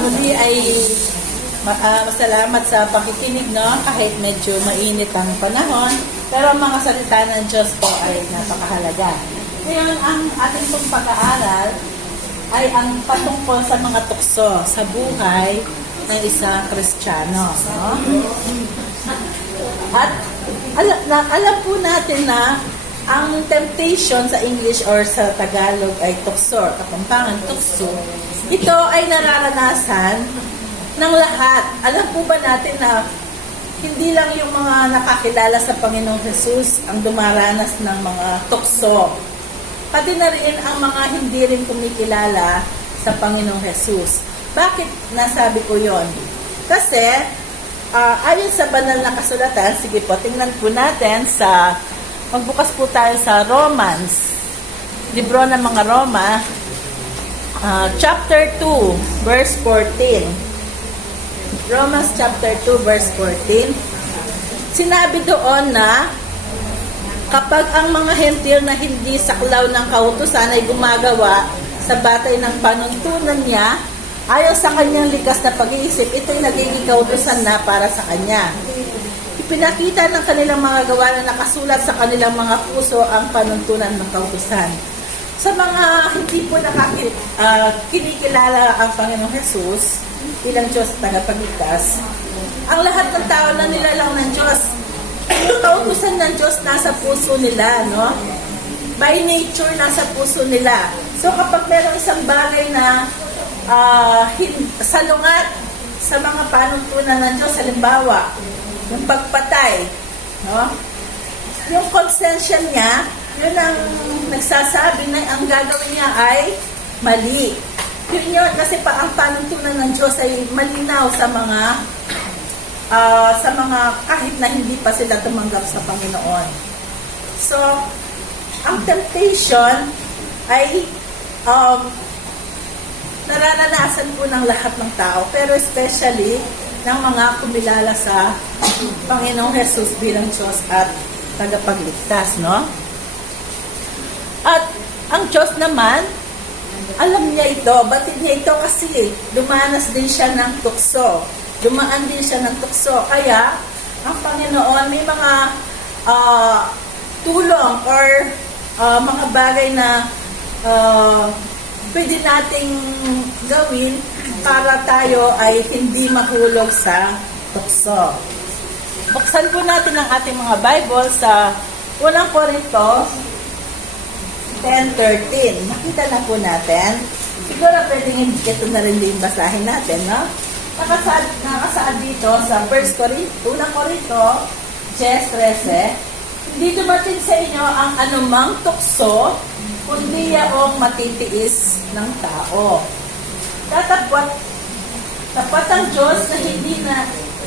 Muli ay masalamat sa pakikinig, no? Kahit medyo mainit ang panahon, pero ang mga salita ng Diyos po ay napakahalaga. Ngayon, ang ating pong pag-aaral ay ang patungkol sa mga tukso sa buhay ng isang Kristiyano, no? At alam po natin na ang temptation sa English or sa Tagalog ay tukso, Kapampangan, tukso. Ito ay nararanasan ng lahat. Alam po ba natin na hindi lang yung mga nakakilala sa Panginoong Jesus ang dumaranas ng mga tukso. Pati na rin ang mga hindi rin kumikilala sa Panginoong Jesus. Bakit nasabi ko yon? Kasi ayon sa banal na kasulatan, sige po, tingnan po natin magbukas po tayo sa Romans, libro ng mga Roma, chapter 2, verse 14. Romans chapter 2, verse 14. Sinabi doon na kapag ang mga hentil na hindi saklaw ng kautusan ay gumagawa sa batay ng panuntunan niya, ayon sa kanyang likas na pag-iisip, ito'y nagiging kautusan na para sa kanya. Ipinakita ng kanilang mga gawa na nakasulat sa kanilang mga puso ang panuntunan ng kautusan. Sa mga hindi po kinikilala ang Panginoong Jesus bilang Diyos tagapagligtas, ang lahat ng tao na nilalang ng Diyos, yung kautusan ng Diyos nasa puso nila, no? By nature, nasa puso nila. So kapag merong isang bagay na salungat sa mga panuntunan ng Diyos, halimbawa, yung pagpatay, no? Yung konsensya niya, yun ang nagsasabi na ang gagawin niya ay mali. Yun, kasi ang panuntunan ng Diyos ay malinaw sa mga kahit na hindi pa sila tumanggap sa Panginoon. So, ang temptation ay nararanasan po ng lahat ng tao, pero especially ng mga kumilala sa Panginoong Jesus bilang Diyos at tagapagligtas, no? At ang Diyos naman, alam niya ito, batid niya ito kasi dumanas din siya ng tukso. Dumaan din siya ng tukso. Kaya, ang Panginoon may mga tulong or mga bagay na pwede nating gawin para tayo ay hindi mahulog sa tukso. Buksan po natin ang ating mga Bible sa unang Korinto 10:13. Nakita na po natin. Siguro pwedeng ito na rin din basahin natin, no? Nakasaad dito sa 1 Korinto 10:13, hindi dumating sa inyo ang anumang tukso, kundi yaong matitiis ng tao. Tapat ang Diyos na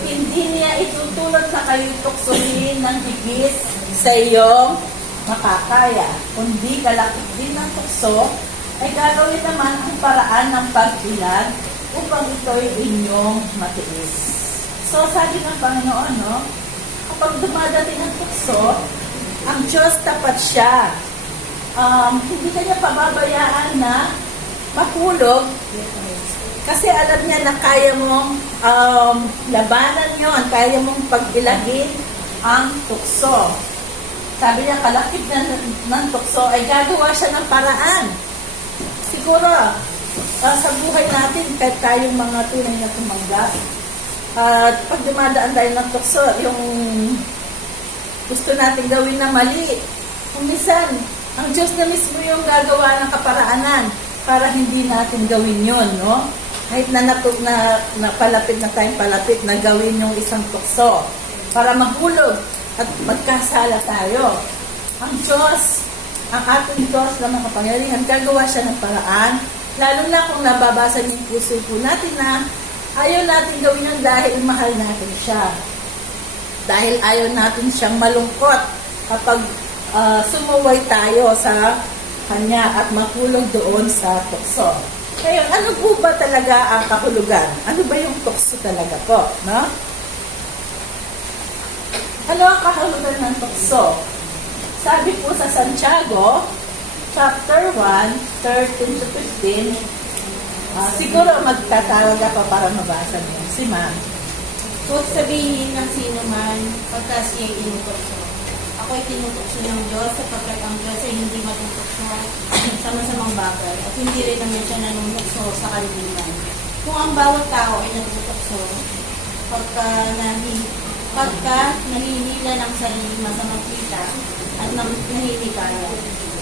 hindi niya itutulad sa kayo tuksohin ng higit sa iyong makakaya. Kundi kalakip din ng tukso, ay gagawin naman ang paraan ng pagbilag upang ito'y inyong matiis. So, sabi ng Panginoon, no? Kapag dumadating ang tukso, ang Diyos tapat siya. Hindi kanya pababayaan na mahulog kasi alam niya na kaya mong labanan yun, kaya mong pagbilagin ang tukso. Sabi niya, kalakip ng tukso ay gagawa siya ng paraan. Siguro, sa buhay natin, kahit tayong mga tunay na tumanggap, pag dumadaan tayo ng tukso, yung gusto natin gawin na mali, kung minsan, ang Diyos na mismo yung gagawa ng kaparaanan para hindi natin gawin yun, no? Kahit na palapit na tayong palapit na gawin yung isang tukso para mahulog at magkasala tayo. Ang Diyos, ang ating Diyos na makapangyarihan, gagawa siya ng paraan, lalo na kung nababasa niyo yung puso po natin na ayaw natin gawin yun dahil mahal natin siya. Dahil ayaw natin siyang malungkot kapag sumuway tayo sa Kanya at mahulog doon sa tukso. Ngayon, ano po ba talaga ang kahulugan? Ano ba yung tukso talaga po? No? Ano ang kahulugan ng tukso? Sabi po sa Santiago, chapter 1, 13 to 15, Siguro magtatawag ka pa para mabasa mo. Si ma'am. Kung sabihin ng sino man, pagka siya'y inutukso. Ako'y tinutokso ng Diyos sapagkat ang Diyos ay hindi matutokso sa masamang bagay at hindi rin naman siya nanunukso sa kalimitan. Kung ang bawat tao ay natutokso, pagka naninila ng sarili masamang kita at nahinikaya.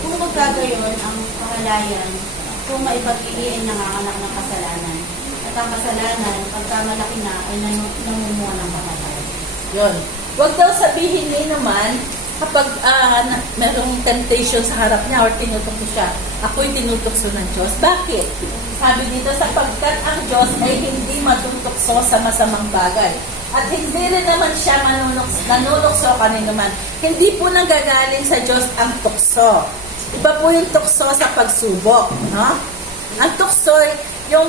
Kung magkagayon ang kahalayan, kung maipag-iliin nanganganak ng kasalanan, at ang kasalanan, pagka malaki na, ay namumuha ng kamatay. Yun. Huwag daw sabihin niya naman, kapag merong temptation sa harap niya or tinutokso siya, ako'y tinutokso ng Diyos. Bakit? Sabi dito, sapagkat ang Diyos ay hindi matutokso sa masamang bagay. At hindi rin naman siya nanunokso kanino man. Hindi po nanggagaling sa Diyos ang tukso. Iba po yung tukso sa pagsubok. No? Ang tukso, yung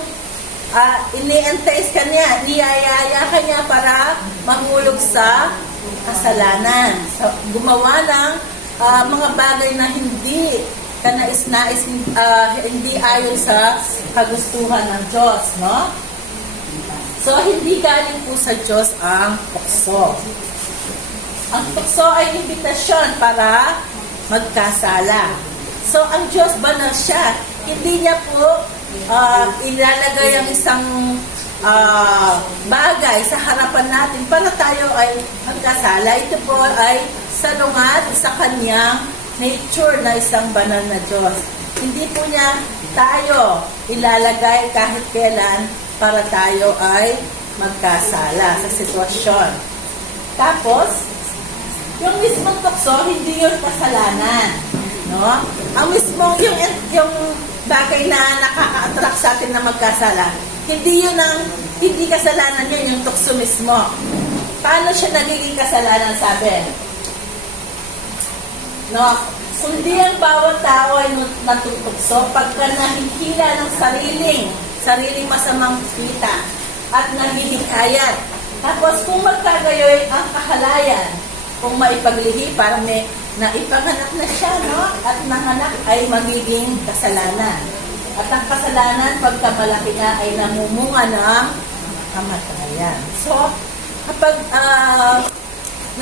ini-entice ka niya, niyayaya ka niya para mahulog sa kasalanan. So, gumawa ng mga bagay na hindi kanais-nais, hindi ayon sa kagustuhan ng Diyos, no? So, hindi galing po sa Diyos ang tukso. Ang tukso ay imbitasyon para magkasala. So, ang Diyos banal siya. Hindi niya po ilalagay ang isang bagay sa harapan natin para tayo ay magkasala. Ito po ay salungat sa kanyang nature na isang banal na Diyos. Hindi po niya tayo ilalagay kahit kailan para tayo ay magkasala sa sitwasyon. Tapos, yung mismong tukso, hindi yung kasalanan. No? Ang mismong, yung bagay na nakaka-attract sa atin na magkasala, hindi kasalanan yun, yung tukso mismo. Paano siya nagiging kasalanan, sabi? No? Kundi ang bawat tao ay natutukso pagka nahihila ng sariling masamang kita at nahihikayat. Tapos kung magkagayoy ang kahalayan, kung maipaglihi, parang may naipanganak na siya, no? At nanganak ay magiging kasalanan. At ang kasalanan, pagka malaki na, ay namumunga ng kamatayan. So, kapag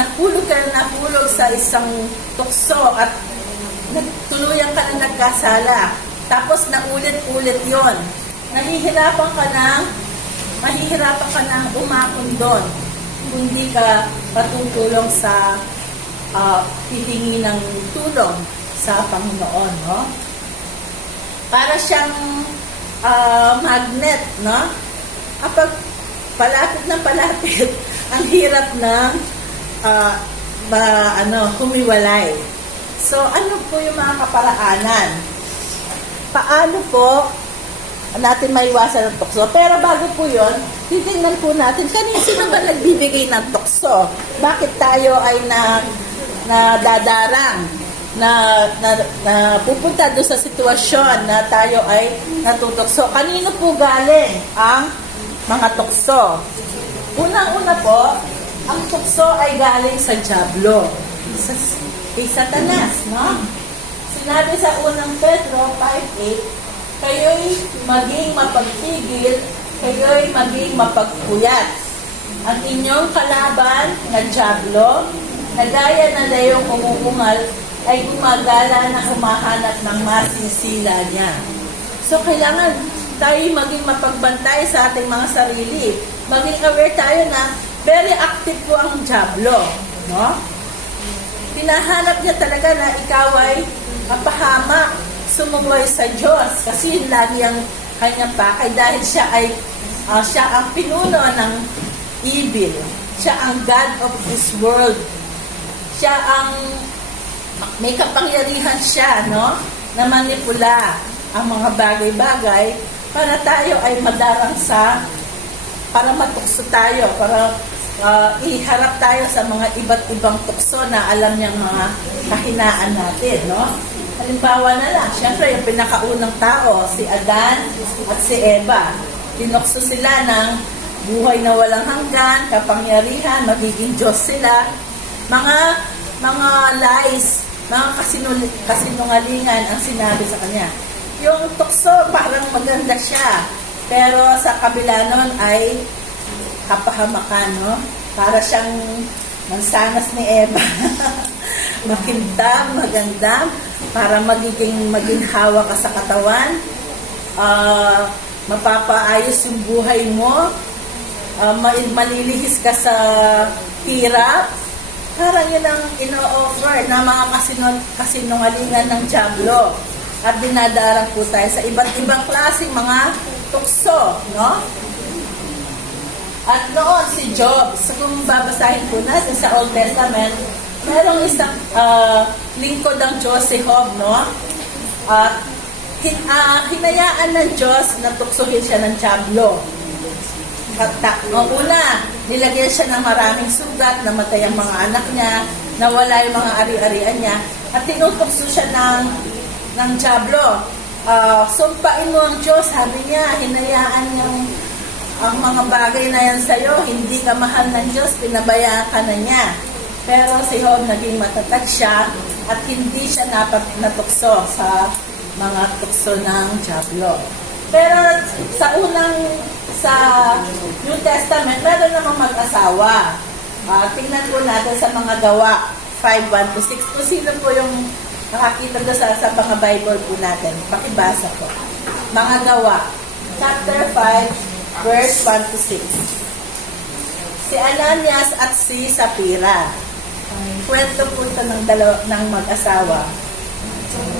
nahulog sa isang tukso at tuluyan ka na nagkasala, tapos naulit-ulit yon, mahihirapan ka ng umakon doon kung hindi ka patutulong sa hihingi ng tulong sa Panginoon, no? Para siyang magnet, no? Kapag palapit na palapit, ang hirap ng humiwalay. So, ano po yung mga kaparaanan? Paano po natin maiwasan ng tukso? Pero bago po yun, titingnan po natin, sino ba nagbibigay ng tukso? Bakit tayo ay nadadarang na pupunta doon sa sitwasyon na tayo ay natutokso? Kanino po galing ang mga tukso? Unang-una po, ang tukso ay galing sa dyablo, kay Satanas, no? Sinabi sa unang Pedro 5:8, kayo'y maging mapagpigil, kayo'y maging mapagpuyat. Ang inyong kalaban na dyablo, na gaya na layong umuungal, ay gumagala na humahanap ng masinsila niya. So, kailangan tayo maging mapagbantay sa ating mga sarili. Maging aware tayo na very active po ang dyablo, no? Hinahanap niya talaga na ikaw ay mapahamak, sumumoy sa Diyos. Kasi yun lagi ang kanyang pakay dahil siya ang pinuno ng evil. Siya ang God of this world. Siya may kapangyarihan siya, no? Na manipula ang mga bagay-bagay para tayo ay madarang para matukso tayo, para iharap tayo sa mga iba't ibang tukso na alam niyang mga kahinaan natin, no? Halimbawa na lang, syempre yung pinakaunang tao, si Adan at si Eva. Tinukso sila ng buhay na walang hanggan, kapangyarihan, magiging Diyos sila. Mga lies, mga kasinungalingan ang sinabi sa kanya. Yung tukso, parang maganda siya. Pero sa kabila nun ay kapahamakan, no? Para siyang mansanas ni Eva. Makintab, maganda, para maginhawa ka sa katawan. Mapapaayos yung buhay mo. Malilihis ka sa hirap. Parang yun ang ino-offer na mga kasinungalingan ng Diablo. At dinadarang po tayo sa iba't ibang klaseng mga tukso, no? At noon si Job, so kung babasahin po natin sa Old Testament, merong isang lingkod ng Diyos si Job, no? At hinayaan ng Diyos na tuksohin siya ng Diablo. Una, nilagyan siya ng maraming sugat, namatay ang mga anak niya, nawala yung mga ari-arian niya, at tinutukso siya ng Diablo. Sumpain mo ang Diyos, sabi niya, hinayaan yung ang mga bagay na yan sa'yo, hindi ka mahal ng Diyos, pinabayaan ka na niya. Pero si Job naging matatag siya at hindi siya natukso sa mga tukso ng Diablo. Pero sa New Testament, meron namang mag-asawa. Tingnan po natin sa mga gawa, 5:1-6. Kung sino po yung nakakita doon sa mga Bible po natin. Pakibasa po. Mga gawa, chapter 5, verse 1-6. Si Ananias at si Sapphira. Kwento po ito ng mag-asawa.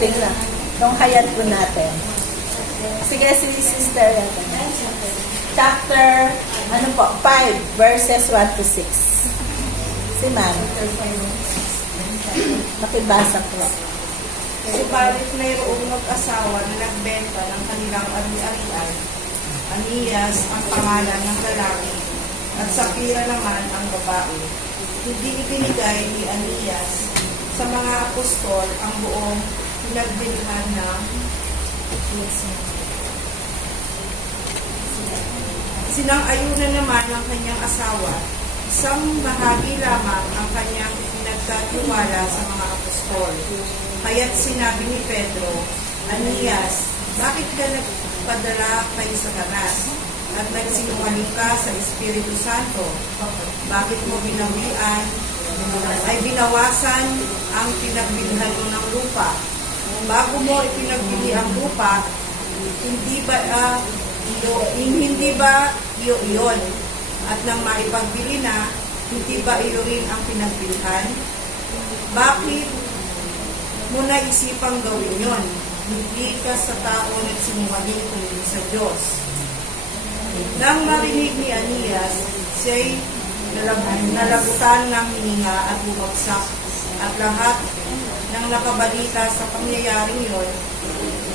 Tingnan. Nung hayat po natin. Sige, si sister. Chapter 5, verses 1-6. Si ma'am. Makibasa po. Subalit mayroong mag-asawa na nagbenta ng kanilang ari-arian. Anias ang pangalan ng lalaki at Sapphira naman ang babae. Hindi ibinigay ni Anias sa mga apostol ang buong pinagbilhan ng sinang-ayunan naman ng kanyang asawa. Isang bahagi lamang ang kanyang pinagkatiwala sa mga apostol. Kaya't sinabi ni Pedro, Anias, bakit ka nagpadala kay Satanas at nagsinungaling ka sa Espiritu Santo? Bakit mo binawian ay binawasan ang pinagbilhan mo ng lupa? Bago mo ipinagbili ang lupa, hindi ba iyo iyon? At nang maipagbili na, hindi ba iyo rin ang pinagbilhan? Bakit mo naisipang gawin yon? Hindi ka sa tao nagsinungaling kundi sa Diyos. Nang marinig ni Anias, siya'y nalabutan ng hininga at bumagsak, at lahat ng nakabalita sa pangyayaring yon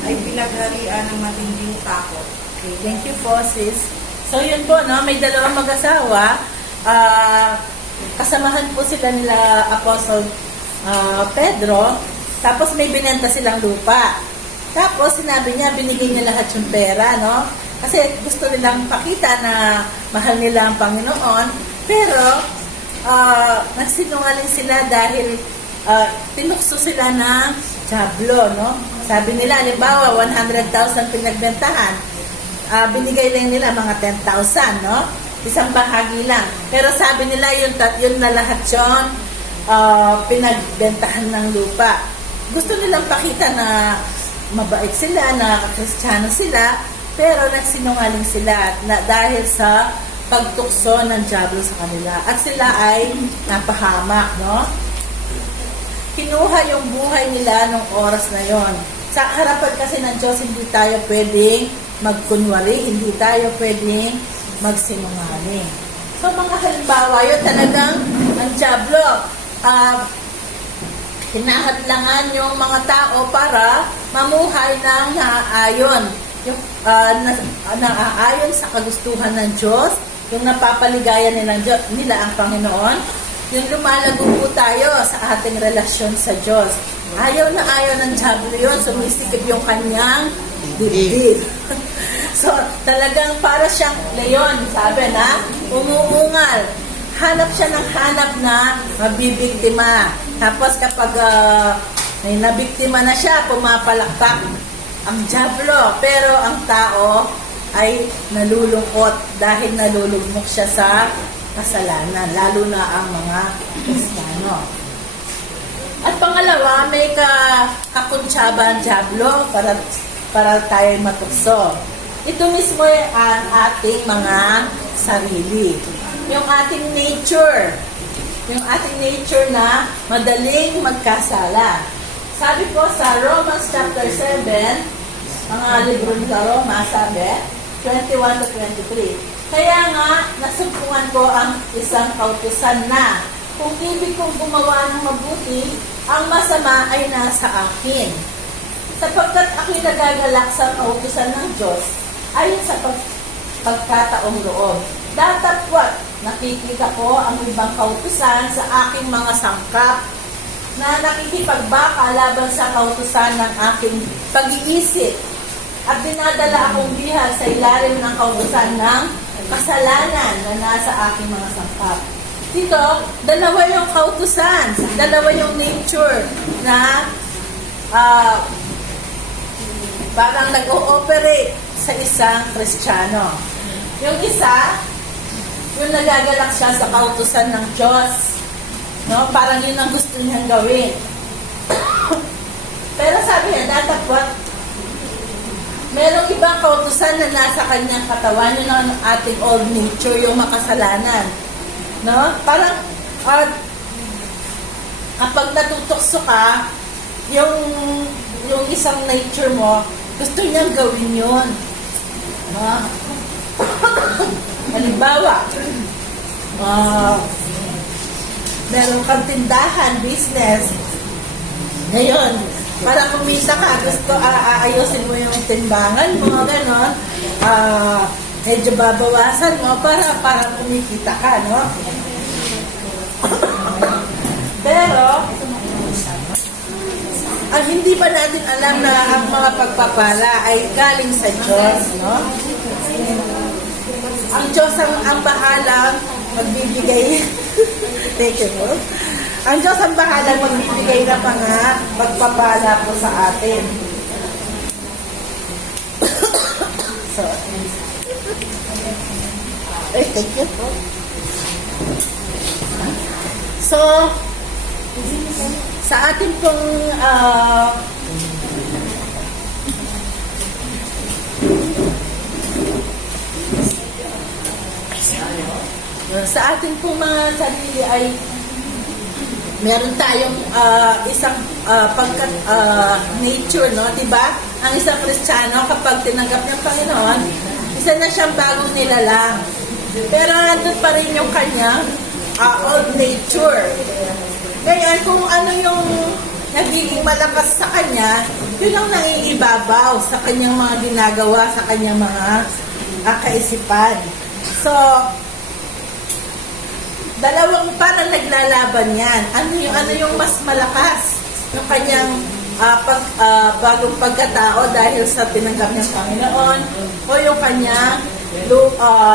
ay pinagharian ng matinding takot. Okay, thank you po, sis. So yun po, no, may dalawang mag-asawa. Kasamahan po sila nila Apostle Pedro. Tapos may binenta silang lupa. Tapos sinabi niya, binigay niya lahat yung pera, no? Kasi gusto nilang pakita na mahal nila ang Panginoon. Pero nagsinungaling sila dahil tinukso sila ng Diablo, no? Sabi nila, halimbawa, 100,000 pinagbentahan. Binigay lang nila mga 10,000, no? Isang bahagi lang. Pero sabi nila, yun na lahat yun, pinagbentahan ng lupa. Gusto nilang pakita na mabait sila, na Kristiyano sila, pero nagsinungaling sila dahil sa pagtukso ng Diablo sa kanila. At sila ay napahamak, no? Kinuha yung buhay nila nung oras na yon. Sa harapan kasi ng Diyos, hindi tayo pwedeng magkunwari, hindi tayo pwedeng magsinungaling. So, mga halimbawa, yun talagang ang Diablo, hinahadlangan yung mga tao para mamuhay ng naaayon. Yung naaayon sa kagustuhan ng Diyos, yung napapaligayan nila ang Panginoon, yung lumalago po tayo sa ating relasyon sa Diyos. Ayaw na ayaw ng Diablo yun, sumisikip yung kanyang dibdib. So, talagang para siyang leon, sabi na, umuungal. Hanap siya ng hanap na mabibiktima. Tapos kapag may nabiktima na siya, pumapalakpak ang Diablo. Pero ang tao ay nalulungkot dahil nalulugmok siya sa kasalanan, lalo na ang mga Kristiyano. At pangalawa, may kakuntsaba ang Diablo para tayo matukso. Ito mismo ay ang ating mga sarili. Yung ating nature. Yung ating nature na madaling magkasala. Sabi po sa Romans chapter 7, mga libro ni Roma, sabi, 21 to 23. Kaya nga, nasumpungan ko ang isang kautusan na kung ibig kong gumawa ng mabuti, ang masama ay nasa akin. Sapagkat ako'y nagagalak sa kautusan ng Diyos, ayon sa pagkataong loob. Datapwat, nakikita ko ang ibang kautusan sa aking mga sangkap na nakikipagbaka laban sa kautusan ng aking pag-iisip at dinadala akong bihag sa ilalim ng kautusan ng kasalanan na nasa aking mga sangkap. Dito, dalawa yung kautusan, dalawa yung nature na parang nag-ooperate sa isang Kristiyano. Yung isa, yung nagagalak siya sa kautusan ng Diyos. No? Parang yun ang gusto niyang gawin. Pero sabi niya, datapwat, merong ibang kautusan na nasa kanyang katawan, yun ang ating old nature, yung makasalanan. No? Parang, kapag natutokso ka, yung isang nature mo, gusto niyang gawin yun. No? Halimbawa, meron kang tindahan, business. Ngayon, para kumita ka, gusto aayusin mo yung timbangan mo, gano'n. Medyo babawasan mo para kumikita ka, no? Pero, ang hindi ba natin alam na ang mga pagpapala ay galing sa Diyos, no? Ang Diyos ang bahalang magbibigay. Thank you, no? Ang Diyos ang bahalang magbibigay ng mga pagpapala po sa atin. So, thank you. So, sa ating pong sa ating pong mga sarili ay meron tayong isang nature, no? Diba? Ang isang Kristiyano kapag tinanggap ng Panginoon, isa na siyang bagong nilalang. Pero nandun pa rin yung kanyang old nature. Ngayon, kung ano yung nagiging malakas sa kanya, yun ang nangingibabaw sa kanyang mga ginagawa, sa kanyang mga kaisipan. So, dalawang parang naglalaban yan. Ano yung mas malakas? Yung kanyang bagong pagkatao dahil sa tinanggap niyang Panginoon, o yung kanyang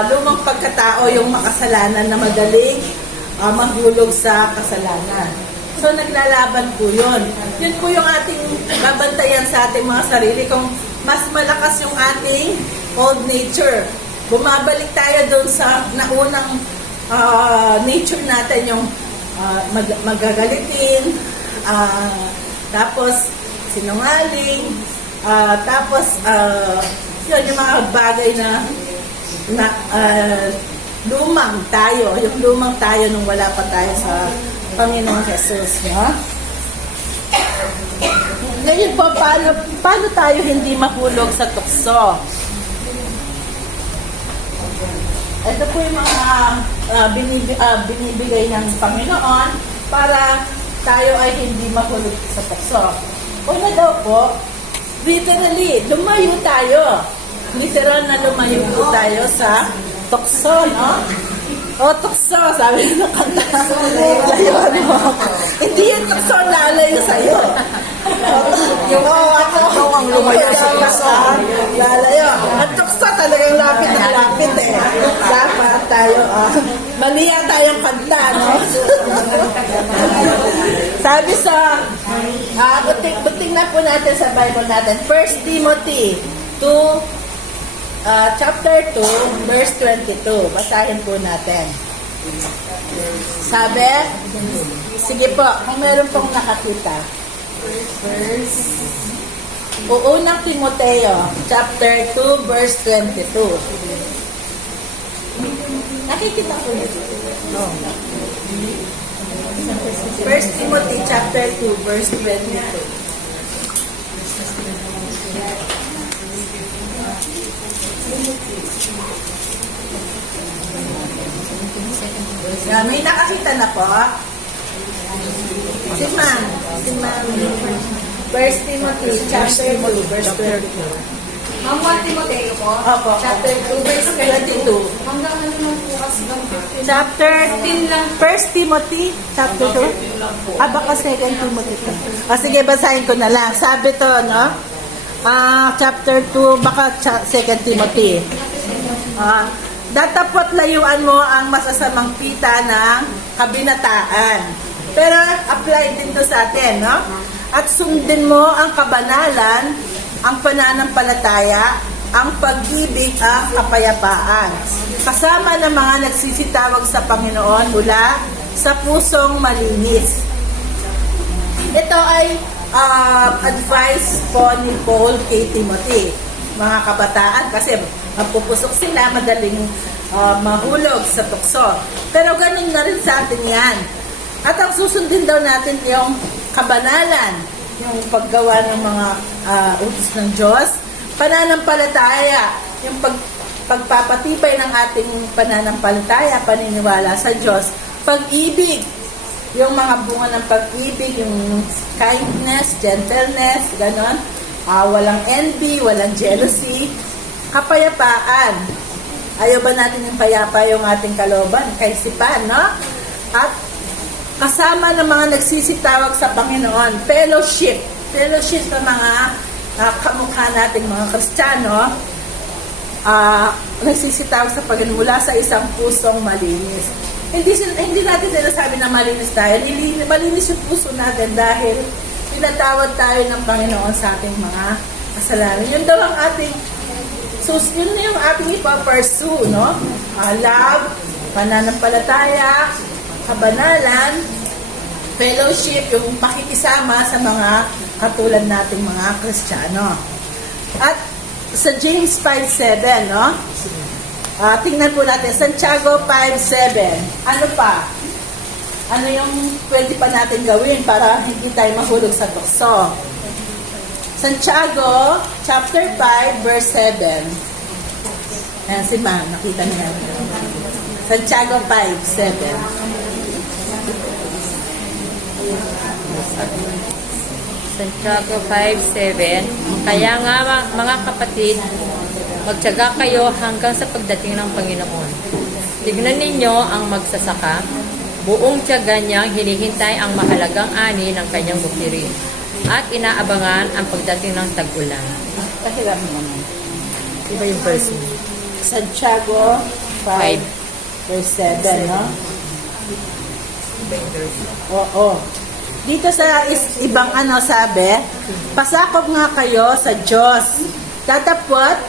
lumang pagkatao, yung makasalanan na madaling mahulog sa kasalanan. So, naglalaban po yun. Yun po yung ating babantayan sa ating mga sarili. Kung mas malakas yung ating old nature, bumabalik tayo doon sa naunang nature natin, yung magagalitin, tapos sinungaling, tapos yun yung mga bagay na lumang tayo, yung lumang tayo nung wala pa tayo sa Panginoong Jesus, no? Ngayon po, paano tayo hindi mahulog sa tukso? Ito po yung mga binibigay ng Panginoon para tayo ay hindi mahulog sa tukso. Una daw po, literally, lumayo tayo. Literal na lumayo po tayo sa tukso, no? O, tukso, sabi ng kanta. Layuan mo. Hindi yung tukso na alayo sa'yo. Yung ako ang lumayo sa tukso. Lalayo. Ang tukso talagang lapit na lapit eh. Dapat tayo, maliya tayong kanta, no? Sabi sa, buting na po natin sa Bible natin, 1 Timothy 2, chapter 2, verse 22. Basahin po natin. Sabi, sige po, kung meron pong nakakita. Unang Timoteo, chapter 2, verse 22. Nakikita ko yun. Oh. 1 Timothy, chapter 2, verse 22. Yeah, may nakakita na po. Si Ma'am. 1 Timothy, chapter 2, verse 22. Ang 1 Timoteo po, Opo. chapter 2, verse 22. 22. Hanggang ano lang po kasi Chapter 1 Timothy, chapter 2. Baka 2 Timothy. Sige, basahin ko na lang. Sabi to, no? Chapter 2, baka 2 Timothy. Datapot layuan mo ang masasamang pita ng kabinataan. Pero apply din to sa atin, no? At sundin mo ang kabanalan, ang pananampalataya, ang pag-ibig, ang kapayapaan. Kasama ng mga nagsisitawag sa Panginoon mula sa pusong malinis. Ito ay advice po ni Paul kay Timothy. Mga kabataan, kasi magpupusok sila, madaling mahulog sa tukso. Pero ganun na rin sa atin yan. At ang susundin daw natin yung kabanalan, yung paggawa ng mga utos ng Diyos, pananampalataya, yung pagpapatibay ng ating pananampalataya, paniniwala sa Diyos, pag-ibig, yung mga bunga ng pag-ibig, yung kindness, gentleness, ganon, walang envy, walang jealousy, kapayapaan. Ayaw ba natin yung payapa yung ating kalooban, kaisipan, no? At kasama ng mga nagsisitawag sa Panginoon, fellowship ng mga kamukha nating mga Kristiyano, nagsisitawag sa Panginoon mula sa isang pusong malinis. Hindi natin sinasabi na malinis tayo, malinis yung puso natin dahil pinatawad tayo ng Panginoon sa ating mga kasalanan. Yun daw ang ating, yun na yung ating ipapursue, no? Love, pananampalataya, kabanalan, fellowship, yung pakikisama sa mga katulad nating mga Kristiyano. At sa James 5:7, no? Tingnan po natin, Santiago 5:7. Ano pa? Ano yung pwede pa natin gawin para hindi tayo mahulog sa tukso? Santiago chapter 5, verse 7. Ayan si Ma'am, nakita niya. Santiago 5:7. Santiago 5:7. Kaya nga mga kapatid, magtiyaga kayo hanggang sa pagdating ng Panginoon. Tignan ninyo ang magsasaka, buong tiyaga niyang hinihintay ang mahalagang ani ng kanyang bukirin at inaabangan ang pagdating ng tag-ulan. Pahiram mo naman. Iba yung verse mo. Santiago 5, verse 7, no? Oo. Dito sa ibang sabi, pasakop nga kayo sa Diyos. Tatapot,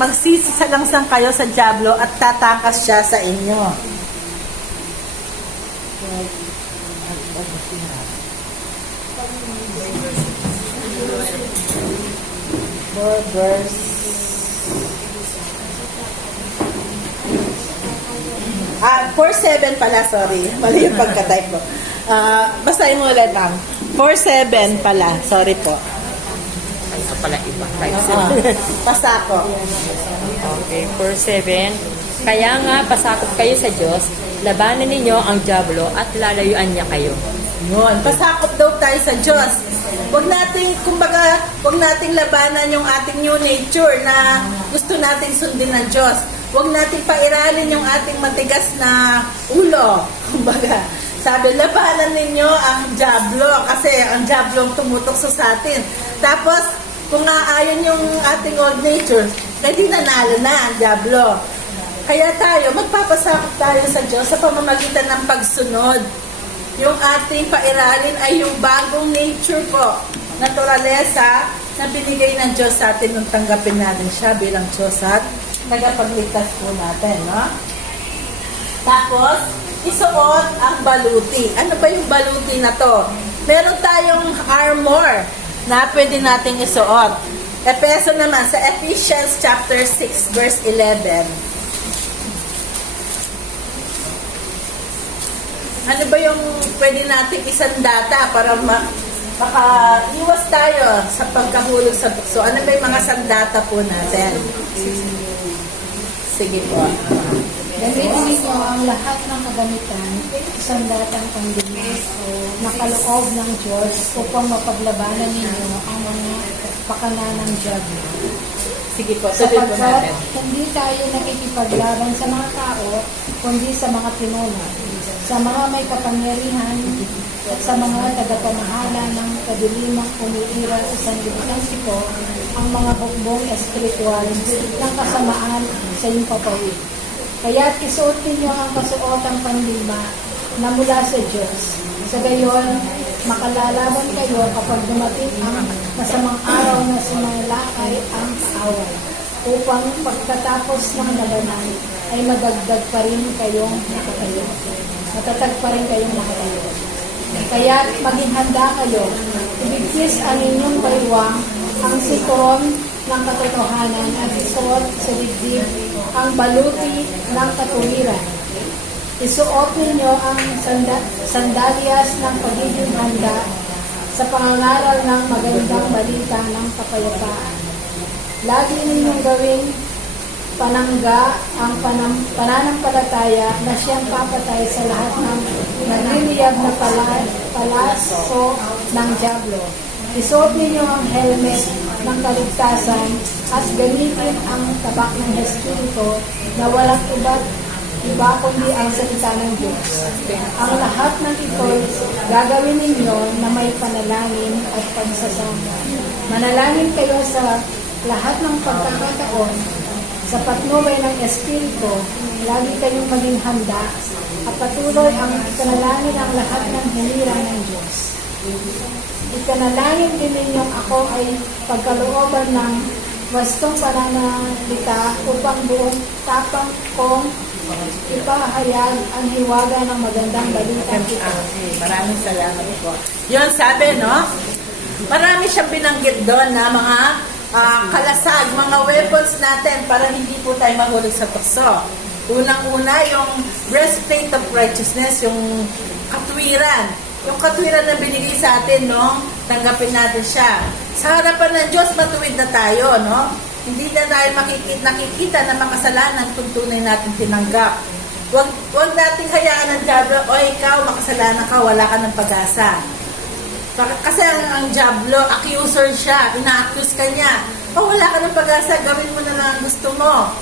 magsisisalangsang kayo sa dyablo at tatakas siya sa inyo. Verse 4:7 pala, sorry. Mali yung pagka-type ko. Basahin mo ulit lang. 4:7 pala, sorry po. Ito pala iba. Pasako. Okay, 4:7. Kaya nga, pasakop kayo sa Diyos, labanan ninyo ang dyablo at lalayuan niya kayo. Yun, pasakop daw tayo sa Diyos. Huwag nating labanan yung ating new nature na gusto nating sundin ng Diyos. Huwag nating pairalin yung ating matigas na ulo. Kumbaga, sabi, labanan ninyo ang dyablo kasi ang dyablo ang tumutok sa atin. Tapos, kung aayon yung ating old nature, hindi nanalo na ang dyablo. Kaya tayo, magpapasakop tayo sa Diyos sa pamamagitan ng pagsunod. Yung ating pairalin ay yung bagong nature po, naturalesa, na binigay ng Diyos sa atin nung tanggapin natin siya bilang Diyos at tagapagligtas po natin, no? Tapos, isuot ang baluti. Ano ba yung baluti na to? Meron tayong armor na pwede nating isuot. Epeso naman, sa Ephesians chapter 6, verse 11. Ano ba yung pwede nating isandata para makaiwas tayo sa pagkahulog sa tukso? Ano ba yung mga sandata po natin? Sige po. Gamitin ninyo ang lahat ng kagamitan, sandatang pandinis, nakaloob ng Diyos upang mapaglabanan ninyo ang mga pakana ng Diablo. Sige po, sabihin po natin. Sapagkat hindi tayo nakikipaglaban sa mga tao, kundi sa mga pinuno, sa mga may kapangyarihan, at sa mga tagapamahala ng kadilimang umiira sa sanlibutan sito, ang mga hukbong espiritual ng kasamaan sa iyong papawid. Kaya isuot ninyo ang kasuotang pandilma na mula sa Diyos. Sa gayon, makalalaban kayo kapag dumating ang masamang araw na sumalakay ang kaaway, upang pagkatapos ng labanan ay madagdag pa rin kayong nakatayo. Matatag pa rin kayong nakatayo. Kaya maging handa kayo. Ibigkis ang inyong baywang, ang sikoron ng katotohanan at isuot sa dibdib ang baluti ng katuwiran. Isuot ninyo ang sandalyas ng pagiging handa sa pangangaral ng magandang balita ng kapayapaan. Lagi ninyong gawing panangga ang pananampalataya na siyang papatay sa lahat ng nagliliyab na palaso ng Diablo. Isuot ninyo ang helmet ng kaligtasan at gamitin ang tabak ng Espiritu na walang iba kundi ang salita ng Diyos. Ang lahat ng ito'y gagawin ninyo na may panalangin at pagsasama. Manalangin kayo sa lahat ng pagkakataon sa patnubay ng Espiritu, lagi kayong maging handa at patuloy ang panalangin ang lahat ng hinirang ng Diyos. Ipanalangin din ninyong ako ay pagkalooban ng wastong pananalita upang buong tapang kong ipahayag ang hiwaga ng magandang balita ito. Maraming salamat po. Yun, sabi, no? Marami siyang binanggit doon na mga kalasag, mga weapons natin para hindi po tayo mahulog sa tukso. Unang-una, yung breastplate of righteousness, yung katwiran. Yung katwiran na binigay sa atin, no? Tanggapin natin siya. Sa harapan ng Diyos, matuwid na tayo, no? Hindi na tayo nakikita na makasalanan kung tunay natin tinanggap. Huwag nating hayaan ng Diablo, o ikaw, makasalanan ka, wala ka ng pag-asa. Kasi ang Diablo, accuser siya, ina-accuse ka niya. O wala ka ng pag-asa, gawin mo na lang ang gusto mo.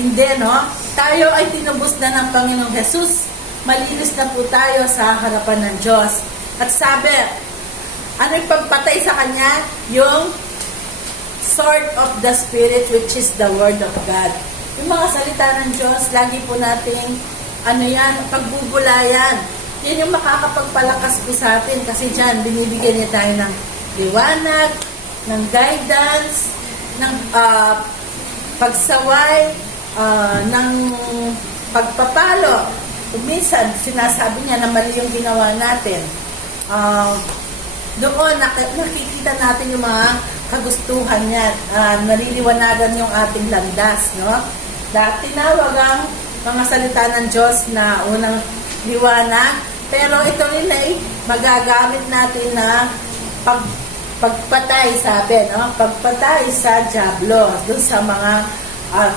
Hindi, no? Tayo ay tinubos na ng Panginoong Jesus. Malinis na po tayo sa harapan ng Diyos. At sabi, ano yung pagpatay sa Kanya? Yung sword of the Spirit, which is the Word of God. Yung mga salita ng Diyos, lagi po nating, pagbubulayan. Yan yung makakapagpalakas po sa atin kasi dyan, binibigyan niya tayo ng liwanag, ng guidance, ng pagsaway, ng pagpapalo. Minsan, sinasabi niya na mali yung ginawa natin. Doon, nakikita natin yung mga kagustuhan niya. Naliliwanagan yung ating landas, no? Dahil tinawag ang mga salita ng Diyos na unang liwanag, pero ito rin ay magagamit natin na pagpatay, sabi, no? Pagpatay sa Diablo, doon sa mga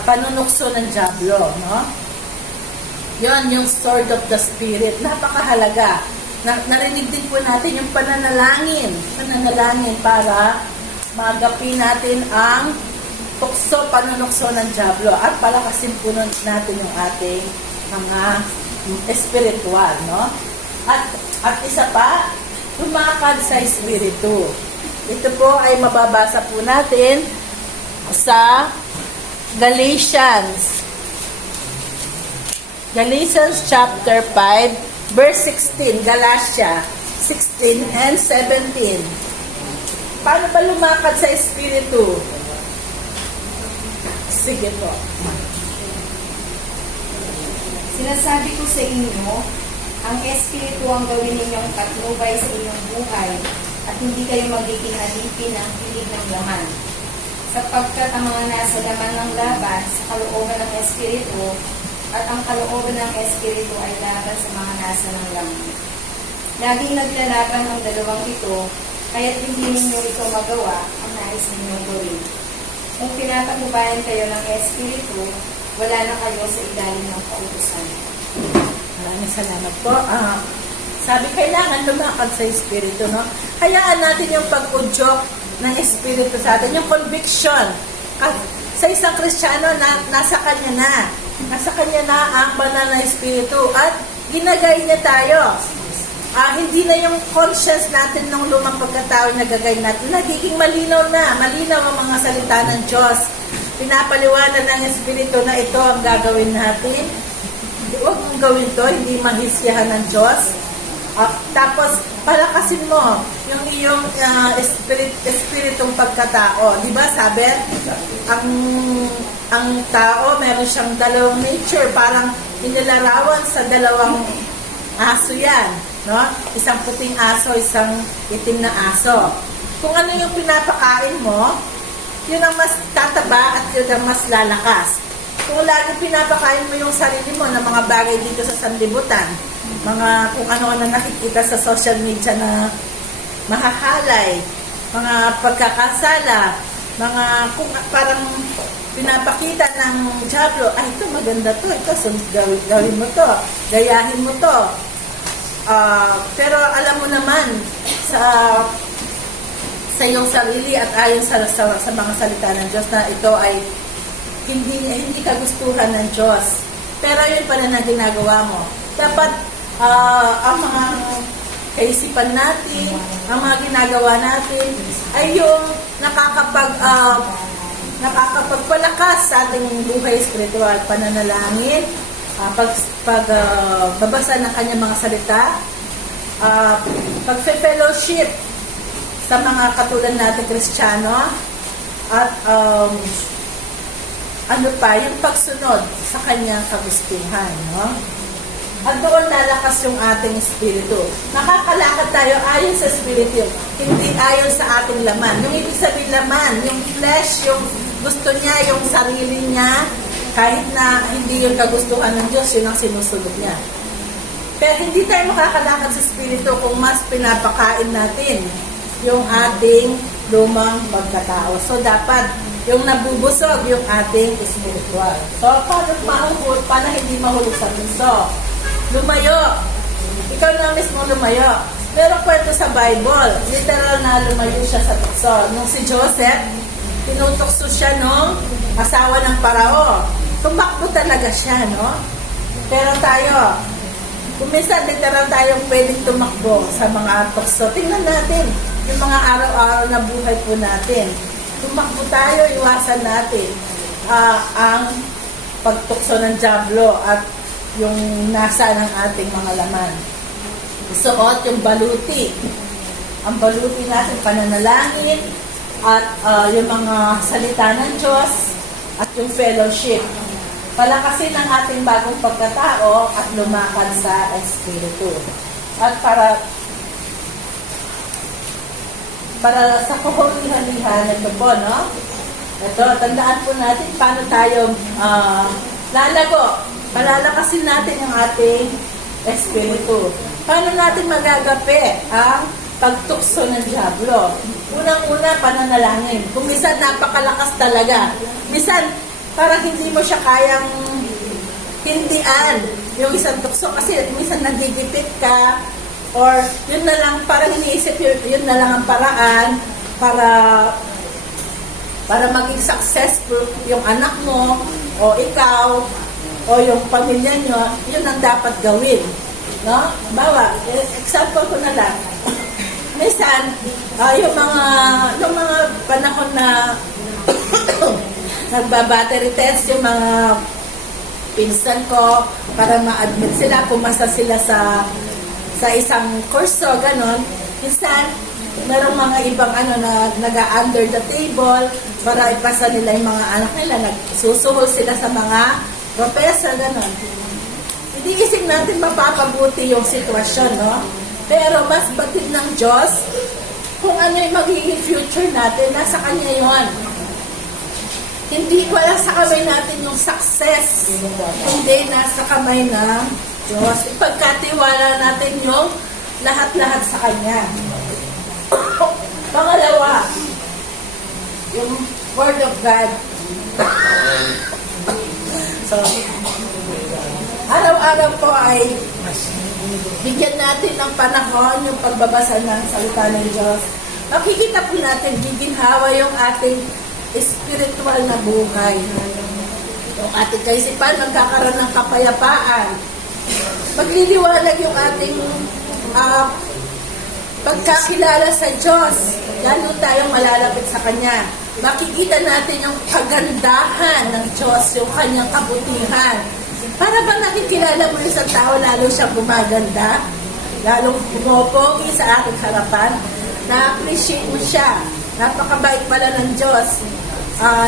panunukso ng Diablo, no? Yon yung sword of the Spirit. Napakahalaga. Narinig din po natin yung pananalangin para magapi natin ang tukso, panunukso ng Diablo at palakasin po natin yung ating mga espiritual, no? At isa pa, tumakad sa espiritu. Ito po ay mababasa po natin sa Galatians chapter 5, verse 16, Galatia 16 and 17. Paano ba lumakad sa Espiritu? Sige po. Sinasabi ko sa inyo, ang Espiritu ang gawin ninyong patnubay sa inyong buhay at hindi kayo magiging alipin ng pilig ng laman. Sapagkat ang mga nasa laman ng laban sa kalooban ng Espiritu at ang kalooban ng Espiritu ay laban sa mga nasa ng laman. Laging naglalaban ang dalawang ito, kaya't hindi ninyo ito magawa ang nais ninyong gawin. Kung pinapatubayan kayo ng Espiritu, wala na kayo sa ilalim ng kautusan. Maraming salamat po. Sabi, kailangan lumakad sa Espiritu, no? Hayaan natin yung pag-udyok ng Espiritu sa atin, yung conviction. Sa isang Kristiyano, nasa kanya na. Nasa kanya na ang banal na Espiritu at ginagay niya tayo. Hindi na yung conscience natin ng lumang pagkatao na gagay natin. Nagiging malinaw na. Malinaw ang mga salita ng Diyos. Pinapaliwanag ng Espiritu na ito ang gagawin natin. Huwag mong gawin to, hindi mahisyahan ng Diyos. Tapos, palakasin mo yung iyong espiritong pagkatao. Di ba sabi, ang tao, meron siyang dalawang nature, parang inilarawan sa dalawang aso yan. No? Isang puting aso, isang itim na aso. Kung ano yung pinapakain mo, yun ang mas tataba at yun ang mas lalakas. Kung lagi pinapakain mo yung sarili mo ng mga bagay dito sa sanlibutan, mga kung ano-ano nakikita sa social media na mahahalay, mga pagkakasala, mga kung parang pinapakita ng Diablo, ay ito maganda to, ito gawin mo to, gayahin mo to. Pero alam mo naman sa iyong sarili at ayon sa mga salita ng Diyos na ito ay hindi kagustuhan ng Diyos. Pero yun pala na ginagawa mo. Dapat ang mga kaisipan natin, ang mga ginagawa natin ay yung nakakapagpalakas sa ating buhay spiritual, pananalangin, pagbabasa ng kanyang mga salita, pagfe-fellowship sa mga katulad natin Kristiyano, at yung pagsunod sa kanyang kagustuhan, no? At doon lalakas yung ating espiritu. Nakakalakad tayo ayon sa espiritu, hindi ayon sa ating laman. Yung ibig sabihin laman, yung flesh, yung gusto niya, yung sarili niya, kahit na hindi yung kagustuhan ng Diyos, yun ang sinusunod niya. Kaya hindi tayo makakalakad sa espiritu kung mas pinapakain natin yung ating lumang pagkatao. So, dapat yung nabubusog yung ating spiritual. So, paano hindi mahulog sa puso? Lumayo. Ikaw na mismo lumayo. Merong kwento sa Bible. Literal na lumayo siya sa tukso. Nung si Joseph, tinutukso siya nung asawa ng Parao. Tumakbo talaga siya, no? Pero tayo, kung minsan literal tayong pwedeng tumakbo sa mga tukso. Tingnan natin yung mga araw-araw na buhay po natin. Tumakbo tayo, iwasan natin ang pagtukso ng Diablo at yung nasa ng ating mga laman. Isuot yung baluti. Ang baluti natin, pananalangin at yung mga salita ng Diyos at yung fellowship. Palakasin ang ating bagong pagkatao at lumakad sa Espiritu. At para sa kahulihan-lihan, ito po, no? Ito, tandaan po natin paano tayo lalago. Palalakasin natin ang ating Espiritu. Paano natin magagapi ang pagtukso ng Diablo? Unang-una, pananalangin. Kung minsan napakalakas talaga. Minsan, parang hindi mo siya kayang hindian yung isang tukso kasi minsan nagigipit ka or yun na lang, parang iniisip yun na lang ang paraan para maging successful yung anak mo o ikaw o yung pamilya nyo, yun ang dapat gawin. No? Bawa, example ko na lang. Minsan, yung mga panahon na nagba-battery test yung mga pinsan ko para ma-admit sila, pumasa sila sa isang kurso, ganon. Minsan, merong mga ibang na naga-under the table para ipasa nila yung mga anak nila. Nagsusuhol sila sa mga propesa, gano'n. Hindi isip natin mapapabuti yung sitwasyon, no? Pero mas batid ng Diyos kung ano yung magiging future natin, nasa Kanya yun. Hindi wala sa kamay natin yung success. Hindi nasa kamay ng Diyos. Ipagkatiwala natin yung lahat-lahat sa Kanya. Pangalawa, yung Word of God. So, araw-araw po ay bigyan natin ng panahon yung pagbabasa ng salita ng Diyos. Makikita po natin, giginhawa yung ating spiritual na buhay. Yung ating kaisipan, magkakaroon ng kapayapaan. Magliliwanag yung ating pagkakilala sa Diyos. Lalo tayong malalapit sa Kanya. Makikita natin yung kagandahan ng Diyos, yung Kanyang kabutihan. Para ba nakikilala mo yung isang tao, lalo siyang gumaganda, lalong pumopogi sa aking harapan, na-appreciate mo siya. Napakabait pala ng Diyos.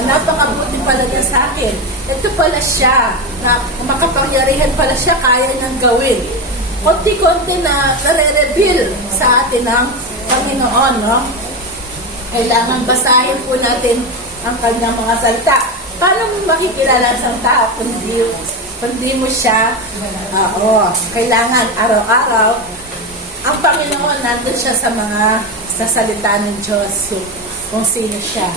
Napakabuti pala niya sa akin. Ito pala siya, na makapangyarihan pala siya, kaya niyang gawin. Konti-konti na nare-reveal sa atin ng Panginoon, no? Kailangan basahin po natin ang kanyang mga salita. Paano mo makikilala ang isang tao kundi mo siya, kailangan araw-araw, ang Panginoon nandun siya sa salita ng Diyos, kung sino siya.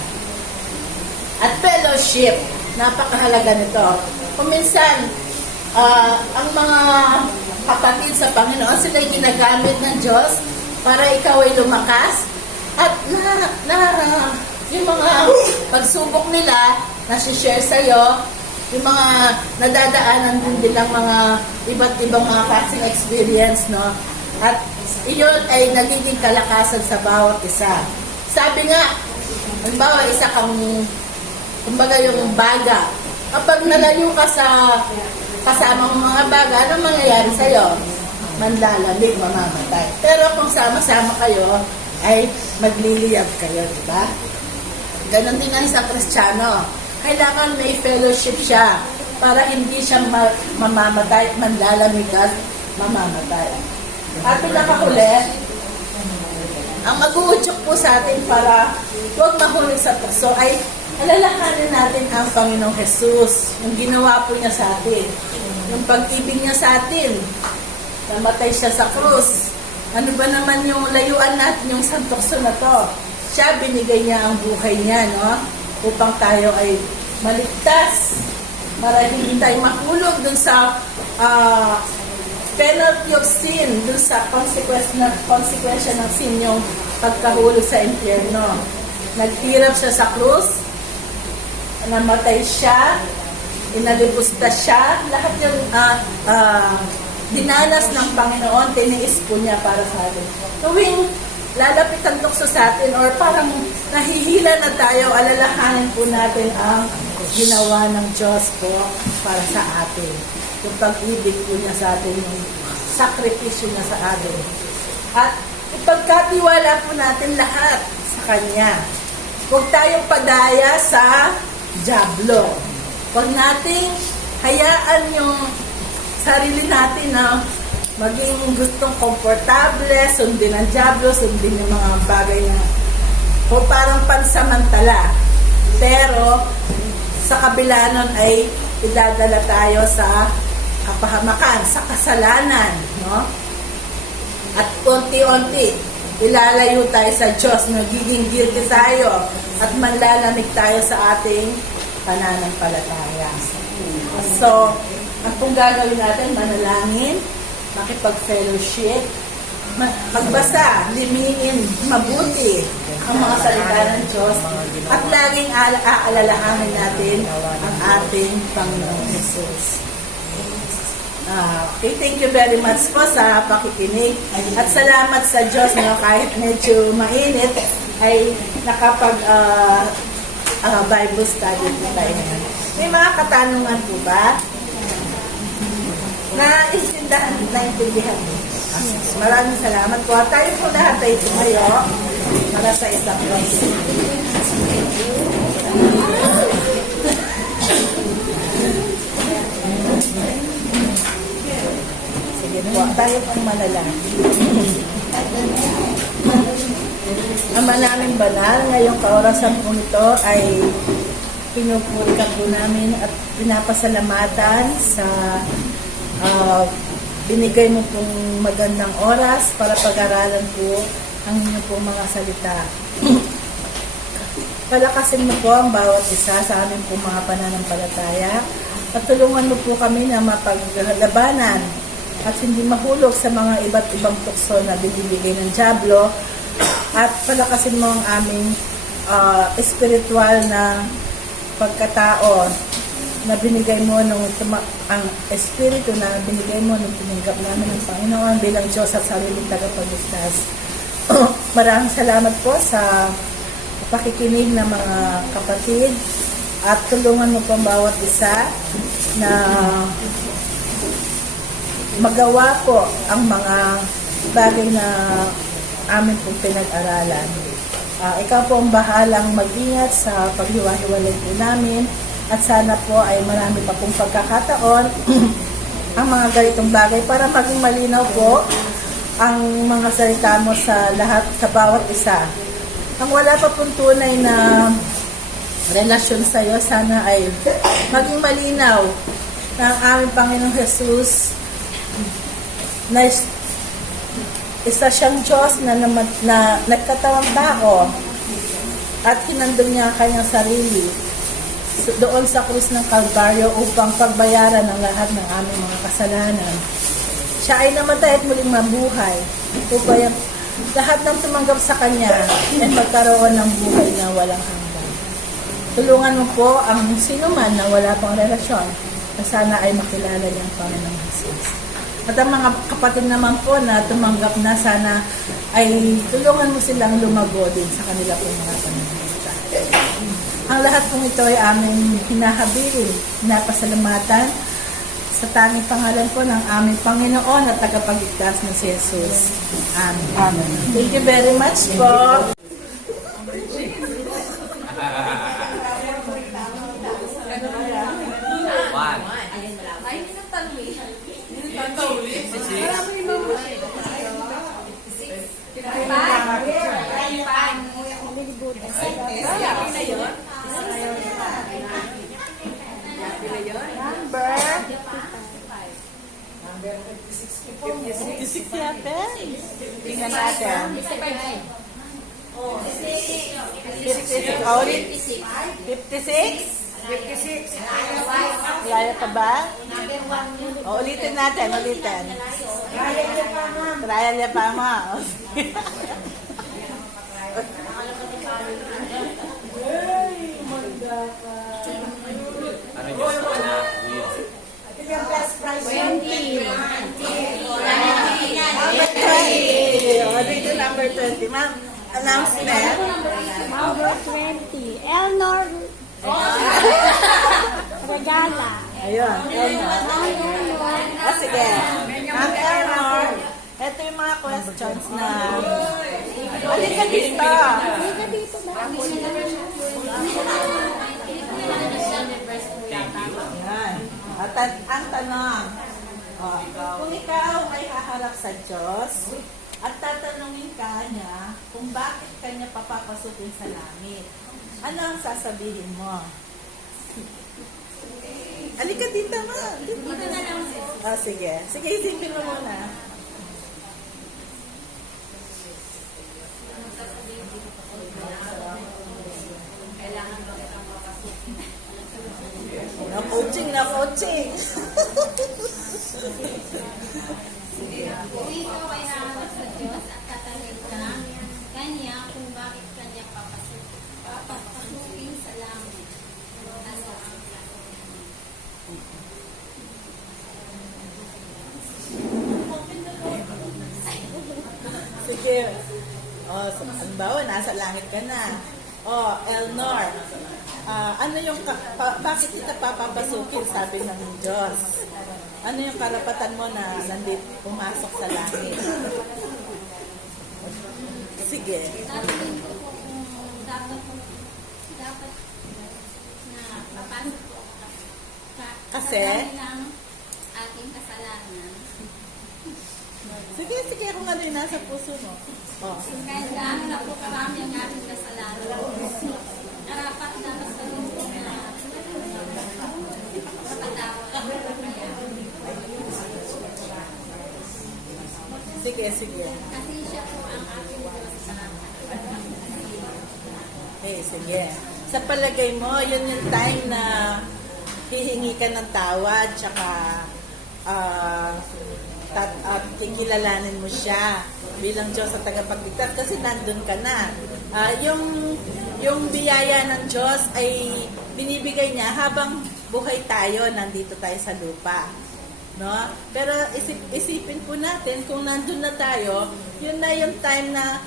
At fellowship, napakahalaga nito. Kung minsan, ang mga kapatid sa Panginoon, sila ginagamit ng Diyos para ikaw ay lumakas. At yung mga pagsubok nila, nasi-share sa'yo, yung mga nadadaanan din nilang mga iba't ibang mga klaseng experience, no? At iyon ay nagiging kalakasan sa bawat isa. Sabi nga, halimbawa, isa kang kumbaga yung baga. Kapag nalayo ka sa kasama ng mga baga, anong mangyayari sa'yo? Manlalamig, mamamatay. Pero kung sama-sama kayo, ay magliliyab kayo, di ba? Ganon din ang isang Kristiyano. Kailangan may fellowship siya para hindi siya mamamatay, manlalamig at mamamatay. At pinakahuli, ang mag-uudyok po sa atin para huwag mahulog sa tukso ay alalahanin natin ang Panginoong Jesus, yung ginawa po niya sa atin, yung pag-ibig niya sa atin, namatay siya sa krus. Ano ba naman yung layuan natin, yung isang tukso na to? Siya, binigay niya ang buhay niya, no? Upang tayo ay maligtas. Marahil hindi tayo mahulog dun sa penalty of sin, dun sa consequence ng sin, yung pagkahulog sa impyerno. Nagtirap siya sa krus, namatay siya, inalibusta siya, lahat yung dinanas ng Panginoon, tiniis po niya para sa atin. Tuwing lalapit ang tukso sa atin or parang nahihila na tayo, alalahanin po natin ang ginawa ng Diyos po para sa atin. Yung pag-ibig po niya sa atin, yung sakripisyo niya sa atin. At ipagkatiwala po natin lahat sa Kanya. Huwag tayong padaya sa dyablo. Huwag nating hayaan yung sarili natin na maging gustong komportable, sundin ang dyablo, sundin yung mga bagay na o parang pansamantala. Pero sa kabila nun ay idadala tayo sa kapahamakan, sa kasalanan, no? At unti-unti ilalayo tayo sa Diyos, magiging guilty tayo at manlalamig tayo sa ating pananampalataya. So, ang kung gagawin natin, manalangin, makipag-fellowship, magbasa, limingin, mabuti ang mga salita ng Diyos, at laging aalalahanin natin ang ating Panginoong Jesus. Okay, thank you very much po sa pakikinig. At salamat sa Diyos, no, kahit medyo mainit, ay nakapag Bible study po tayo. May mga katanungan po ba? Naintindihan mo. Maraming salamat po. Tayo po lahat ay tumayo. para sa isang rice. Sige po, tayo pong manalangin. Ama namin banal, ngayong kaorasan po ito ay pinupuri ka po namin at pinapasalamatan sa binigay mo pong magandang oras para pag-aralan po ang inyong pong mga salita. Palakasin mo po ang bawat isa sa aming pong mga pananampalataya at tulungan mo po kami na mapaglabanan at hindi mahulog sa mga iba't ibang tukso na binibigay ng dyablo at palakasin mo ang aming espiritual na pagkatao na binigay mo nung ang espiritu na binigay mo nung tinanggap namin ng Panginoon bilang Diyos at sariling tagapagligtas. Maraming salamat po sa pakikinig ng mga kapatid at tulungan mo po ang bawat isa na magawa po ang mga bagay na amin pong pinag-aralan. Ikaw po ang bahalang mag-ingat sa paghiwa-hiwalay po namin at sana po ay marami pa pong pagkakataon ang mga ganitong bagay para maging malinaw po ang mga salita mo sa lahat, sa bawat isa. Ang wala pa pong tunay na relasyon sa iyo, sana ay maging malinaw na ang aming Panginoong Jesus na isa siyang Diyos na nagkatawang tao at hinandog niya ang kanyang sarili doon sa krus ng Kalbaryo upang pagbayaran ang lahat ng aming mga kasalanan. Siya ay namatay at muling mabuhay upang lahat ng tumanggap sa Kanya ay magkaroon ng buhay na walang hanggan. Tulungan mo po ang sino man na wala pang relasyon na sana ay makilala niyang Panginoong Jesus. At ang mga kapatid naman po na tumanggap na, sana ay tulungan mo silang lumago din sa kanila pong mga pananalita. Ang lahat pong ito ay aming hinahabilin, pinapasalamatan sa tanging pangalan po ng aming Panginoon at tagapagligtas na si Jesus. Amen. Amen. Thank you very much po. Number 56 natin. Tingnan natin. 56. Oh, 56. 56. Kaya pa ba? O, ulitin natin, ulitin. Trial niya pa, ma. Ano yung na Yung best price. 20. Number 20. O, dito number 20. Ma'am, announcement. Number 20, Elnor Regala. Ayun, Elnor. Sige. Ma'am Elnor, ito yung mga questions na halika dito. Halika dito ba? Yan. At ang tanong, kung ikaw ay haharap sa Diyos at tatanungin ka niya kung bakit kanya papapasukin sa langit, ano ang sasabihin mo? Halika dito mo. Sige. Sige, isipin mo muna. Na coaching. Kung ikaw ay haharap sa Diyos at tatanungin ka Kanya kung bakit Kanya papasukin sa langit. Nasa ang Sige. Halimbawa, nasa langit ka na. Elnor, ano yung, bakit kita papapasukin, sabi ng Diyos? Ano yung karapatan mo na nandito, pumasok sa langit? Sige. Tatanungin ko po kung dapat na papasok po ako Kasi? dahil ng ating kasalanan. Sige, kung ano yung nasa puso mo. Oh. Kahit gaano na po karami ang ating kasalanan. Karapat na sa lupo na kapatawad. Kaya, Sige. kasi siya po ang ating Diyos sa Okay, sige. Sa palagay mo, yun yung time na hihingi ka ng tawad, tsaka at kikilalanin mo siya bilang Diyos sa tagapagligtas kasi nandun ka na. Yung biyaya ng Diyos ay binibigay niya habang buhay tayo, nandito tayo sa lupa. No? Pero isipin po natin, kung nandun na tayo, yun na yung time na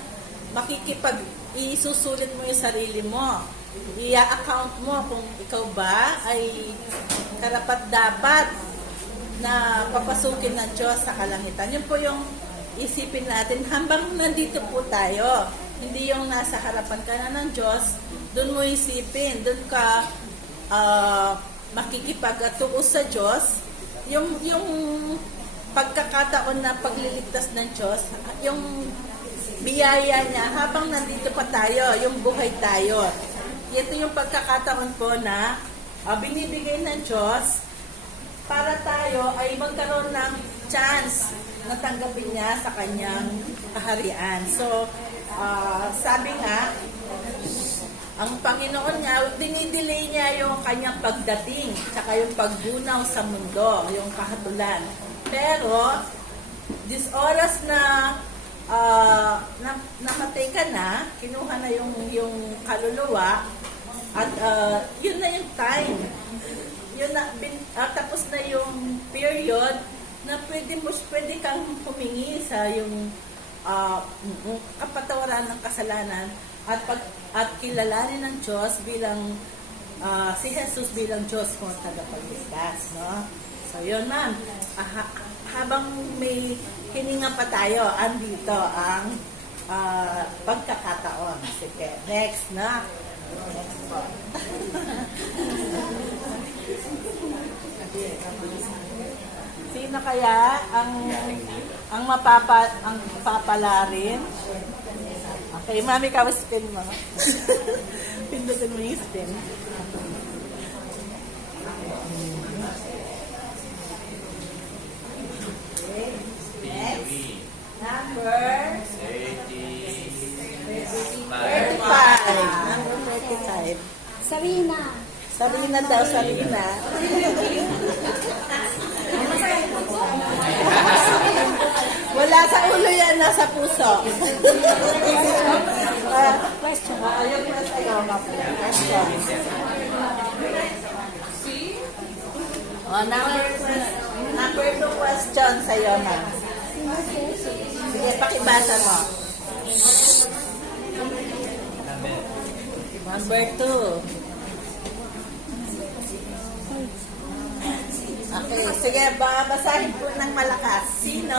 isusulit mo yung sarili mo. I-account mo kung ikaw ba ay karapat-dapat na papasukin ng Diyos sa kalangitan. Yun po yung isipin natin habang nandito po tayo. Hindi yung nasa harapan ka na ng Diyos, doon mo isipin, doon ka makikipag-tuos sa Diyos. Yung pagkakataon na pagliligtas ng Diyos, yung biyaya niya habang nandito pa tayo, yung buhay tayo. Ito yung pagkakataon po na binibigay ng Diyos para tayo ay magkaroon ng chance na tanggapin niya sa kanyang kaharian. So, sabi nga, ang Panginoon niya, dinidelay niya yung kanyang pagdating, tsaka yung pagbunaw sa mundo, yung kahatulan. Pero, this oras na namatay ka na, kinuha na yung kaluluwa, at yun na yung time. Yun na, tapos na yung period na pwede kang humingi sa yung kapatawaran ng kasalanan at kilalanin ng Diyos bilang si Jesus bilang Diyos mo tagapagligtas, no? So yun, ma'am. Habang may hininga pa tayo, andito ang pagkakataon. Sige, next na. Next po. Sino kaya ang papalarin? Okay, mami, spin mo. Pindutin mo yung spin. Okay. Next. Number 35. Number 35. Sarina. Sarina daw, Sarina. Wala sa ulo yan, nasa puso. Question. Yung sa'yo, question. Number 2 question sa'yo, ma'am. Sige, pakibasa mo. Number 2. Okay, sige, basahin po ng malakas. Sino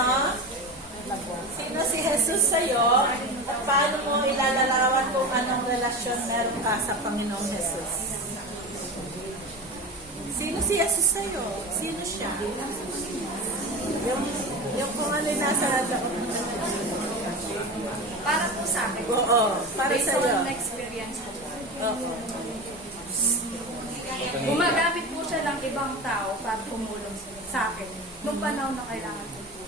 si Jesus sa'yo at paano mo ilalarawan kung anong relasyon meron ka sa Panginoong Jesus? Sino si Jesus sa'yo? Sino siya? Yung kung ano yung nasa Para po sa akin, oo, para based sa'yo. on experience ko, Oo. gumagamit po siya ng ibang tao para tumulong sa akin nung panahon na kailangan ko po.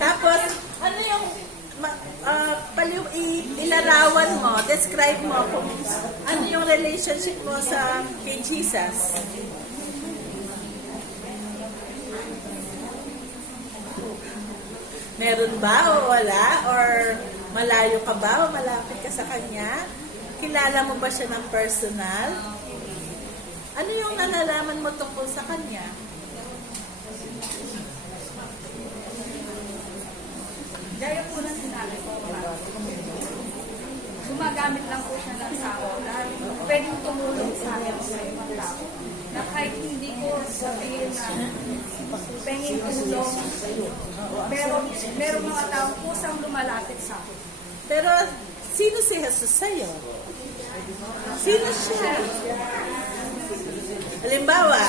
Tapos, ano yung ilarawan mo, describe mo kung ano yung relationship mo sa kay Jesus. Meron ba o wala? Or malayo ka ba o malapit ka sa Kanya? Kilala mo ba siya ng personal? Ano yung nalalaman mo tungkol sa Kanya? Gaya po na sinabi ko, gumagamit lang po siya ng tao na pwedeng tumulong sa akin sa ibang tao. Na kahit hindi ko sabihin na pengin tulong, meron mga tao kusang lumalapit sa akin. Pero, sino si Jesus sa'yo? Sino siya? Halimbawa,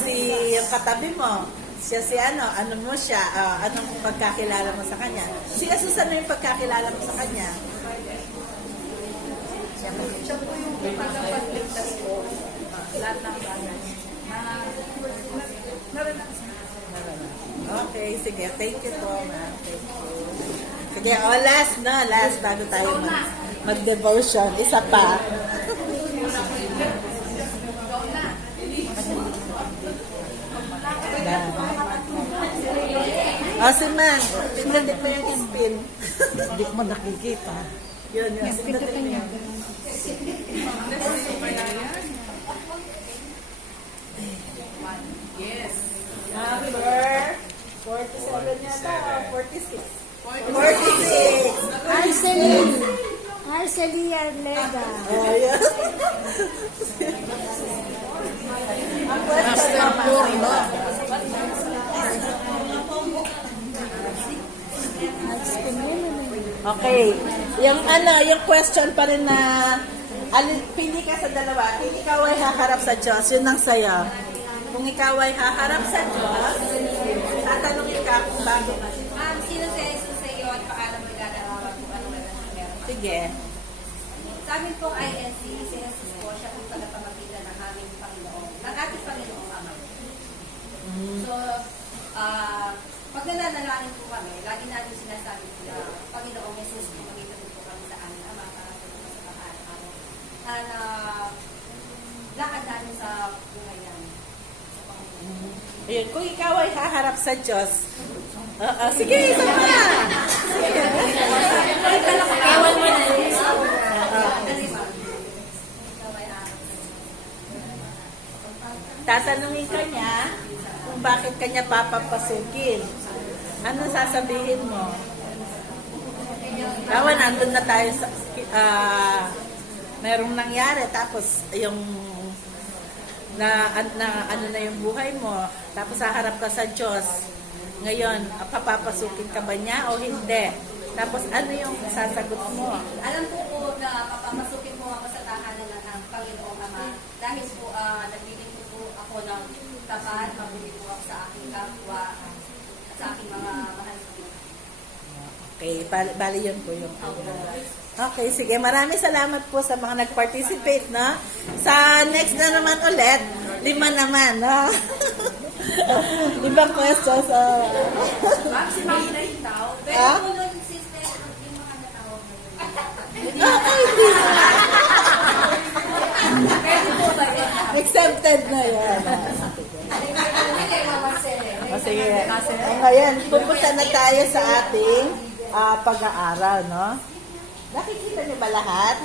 si yung katabi mo, siya si ano mo siya, anong pagkakilala mo sa kanya? Si Jesus, ano yung pagkakilala mo sa kanya? Siya po yung ipagpapagligtas ko lahat ng bagay na naranasan. Okay, sige. Thank you po, ma'am. Thank you. Sige, last, bago tayo mag-devotion. Isa pa. Si man, pinagdit mo yung spin. Hindi ko man nakikita. Yun. Pindutin niyo. Yes. Number 47 yata, 46. 46. Arcelia Lega. Ayan. Ang question naman. Okay. Yung question pa rin na pili ka sa dalawa. Kung ikaw ay haharap sa Diyos, yun ang sayo. Kung ikaw ay haharap sa Diyos, tatanungin ka kung bakit. Sino si Jesus sa iyo at paano mo ilalarawan kung ano relasyon meron? Sige. Sa amin pong INC, si Jesus po, siya po tagapamagitan ng aming Panginoon, ng ating Panginoong Ama. So, pag nananalangin po kami, lagi natin sinasabi po na Panginoong Jesus, pamagitan po kami sa aming Ama para sa mga sa araw-araw. Lakad namin sa buhay namin. Sa Panginoon. Ayun, kung ikaw ay haharap sa Diyos, sige, isa mo na. Ewan mo na. Tatanungin ka niya kung bakit kanya papapasukin. Ano sasabihin mo? Tawa, nandun na tayo sa merong nangyari, tapos yung ano na yung buhay mo, tapos haharap ka sa Diyos. Ngayon, papapasukin ka ba niya o hindi? Tapos ano yung sasagot mo? Alam ko po na papapasukin po ako sa tahanan ng Panginoong Ama dahil po nagbibigay po ako ng tapat, mabuti po ako sa aking kapwa at sa aking mga mahal ko. Okay, bali yun po yung Okay, sige. Maraming salamat po sa mga nag-participate, no? Sa next na naman ulit, 5 naman, no? 5 questions. Maximum na itaw. Pero Ah? po nun, sister, yung mga natawag na yun. Pwede po ba yun? Accepted na yan. Hindi, Mama Sele. O sige. Ngayon, pupunta na tayo sa ating pag-aaral, no? Nakikita niyo ba lahat?